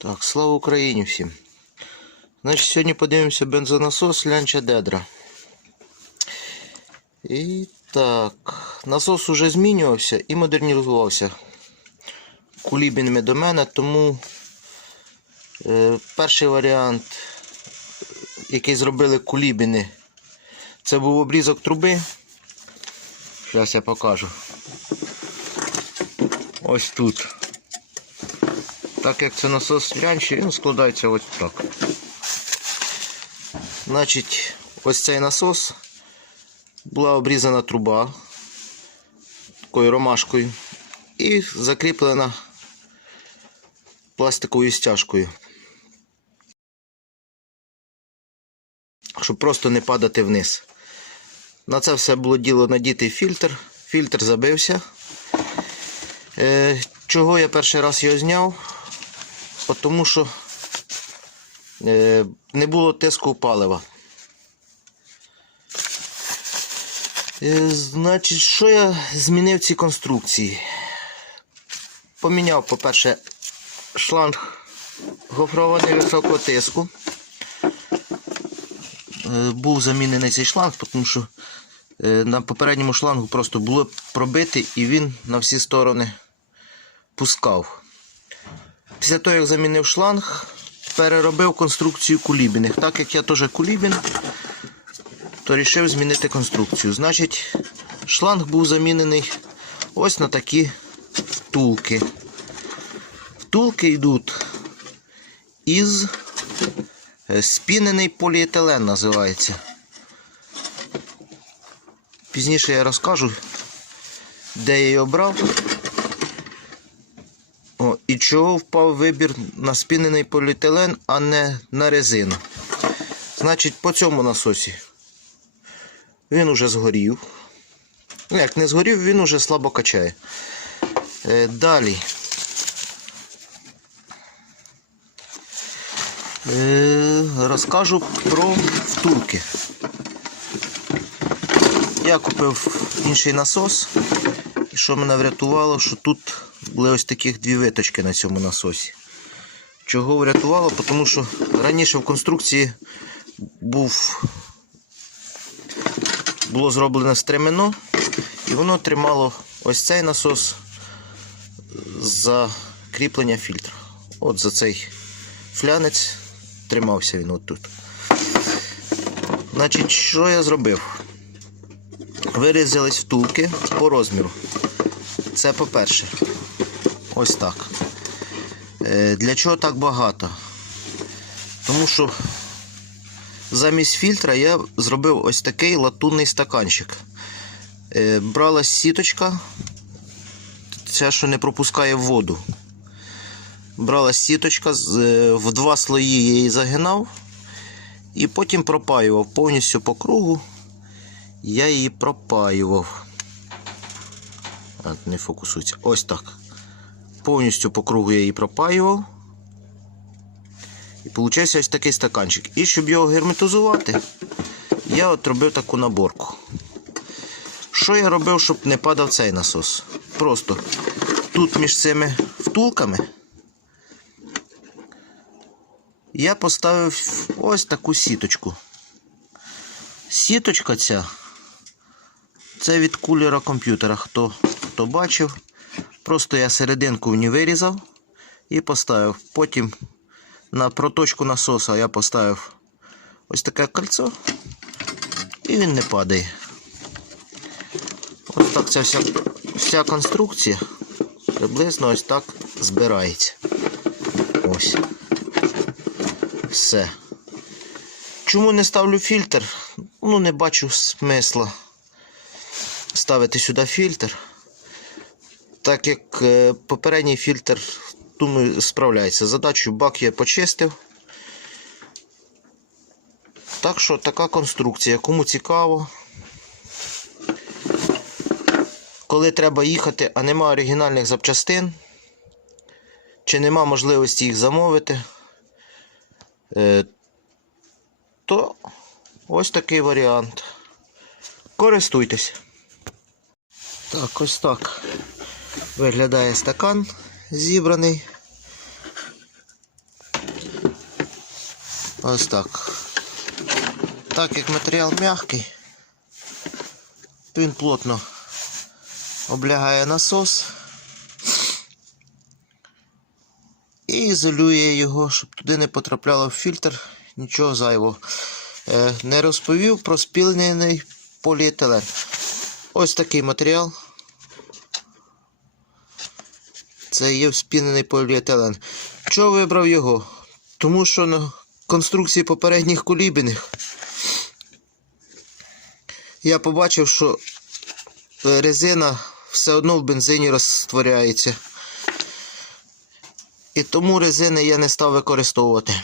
Так, слава Україні всім. Значить, сьогодні подивимося бензонасос Лянча Дедра. І так, насос уже змінювався і модернізувався кулібінами до мене, тому е, перший варіант, який зробили кулібіни, це був обрізок труби. Зараз я покажу. Ось тут. Так як це насос лянчі, він складається ось так. Значить, ось цей насос була обрізана труба такою ромашкою і закріплена пластиковою стяжкою. Щоб просто не падати вниз. На це все було діло надітий фільтр. Фільтр забився. Е, чого я перший раз його зняв? Тому що е, не було тиску палива. Е, значить, що я змінив в цій конструкції? Поміняв, по-перше, шланг гофрований високого тиску. Е, був замінений цей шланг, тому що на попередньому шлангу просто було пробитий і він на всі сторони пускав. Після того, як замінив шланг, переробив конструкцію кулібіних. Так як я теж кулібін, то вирішив змінити конструкцію. Значить, шланг був замінений ось на такі втулки. Втулки йдуть із е, спінений поліетилен називається. Пізніше я розкажу, де я її обрав. І чого впав вибір на спінений поліетилен, а не на резину. Значить, по цьому насосі він уже згорів. Ну, як не згорів, він уже слабо качає. Е, далі. Е, розкажу про втулки. Я купив інший насос. Що мене врятувало, що тут були ось таких дві виточки на цьому насосі. Чого врятувало? Тому що раніше в конструкції був, було зроблено стремено, і воно тримало ось цей насос за кріплення фільтра. От за цей флянець тримався він отут. Значить, що я зробив? Вирізались втулки по розміру. Це по-перше. Ось так. Е, Для чого так багато? Тому що замість фільтра я зробив ось такий латунний стаканчик. Е, Бралась сіточка, ця, що не пропускає воду. Бралась сіточка, е, в два слої я її загинав і потім пропаював повністю по кругу. Я її пропаював. Не фокусується. Ось так. Повністю по кругу я її пропаював. І виходить ось такий стаканчик. І щоб його герметизувати, я от робив таку наборку. Що я робив, щоб не падав цей насос? Просто тут між цими втулками я поставив ось таку сіточку. Сіточка ця це від кулера комп'ютера. Хто, хто бачив, просто я серединку в ній вирізав і поставив. Потім на проточку насоса я поставив ось таке кольцо, і він не падає. Ось так ця вся, вся конструкція приблизно ось так збирається. Ось. Все. Чому не ставлю фільтр? Ну, не бачу смисла ставити сюди фільтр. Так як е, попередній фільтр, думаю, справляється. Задачу бак я почистив. Так що така конструкція. Кому цікаво. Коли треба їхати, а нема оригінальних запчастин, чи нема можливості їх замовити, е, то ось такий варіант. Користуйтесь. Так, ось так виглядає стакан зібраний. Ось так. Так як матеріал м'який, він плотно облягає насос і ізолює його, щоб туди не потрапляло в фільтр нічого зайвого. Е, Не розповів про спільнений поліетилен. Ось такий матеріал. Це є вспінений поліетилен. Чого вибрав його? Тому що на конструкції попередніх колібіних я побачив, що е, резина все одно в бензині розтворяється. І тому резини я не став використовувати.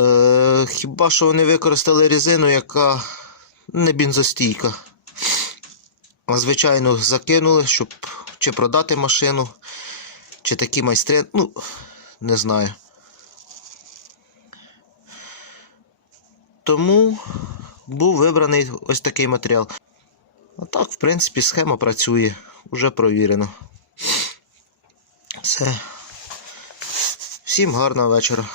Е, хіба що вони використали резину, яка не бензостійка. Звичайно, закинули, щоб чи продати машину, чи такі майстри, ну, не знаю. Тому був вибраний ось такий матеріал. А так, в принципі, схема працює, вже провірено. Все. Всім гарного вечора.